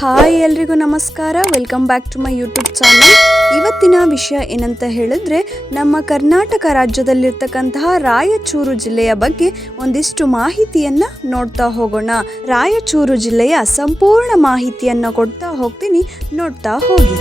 Hi ಎಲ್ರಿಗೂ ನಮಸ್ಕಾರ. Welcome back to my YouTube channel. ಇವತ್ತಿನ ವಿಷಯ ಏನಂತ ಹೇಳಿದ್ರೆ, ನಮ್ಮ ಕರ್ನಾಟಕ ರಾಜ್ಯದಲ್ಲಿರ್ತಕ್ಕಂತಹ ರಾಯಚೂರು ಜಿಲ್ಲೆಯ ಬಗ್ಗೆ ಒಂದಿಷ್ಟು ಮಾಹಿತಿಯನ್ನು ನೋಡ್ತಾ ಹೋಗೋಣ. ರಾಯಚೂರು ಜಿಲ್ಲೆಯ ಸಂಪೂರ್ಣ ಮಾಹಿತಿಯನ್ನು ಕೊಡ್ತಾ ಹೋಗ್ತೀನಿ, ನೋಡ್ತಾ ಹೋಗಿ.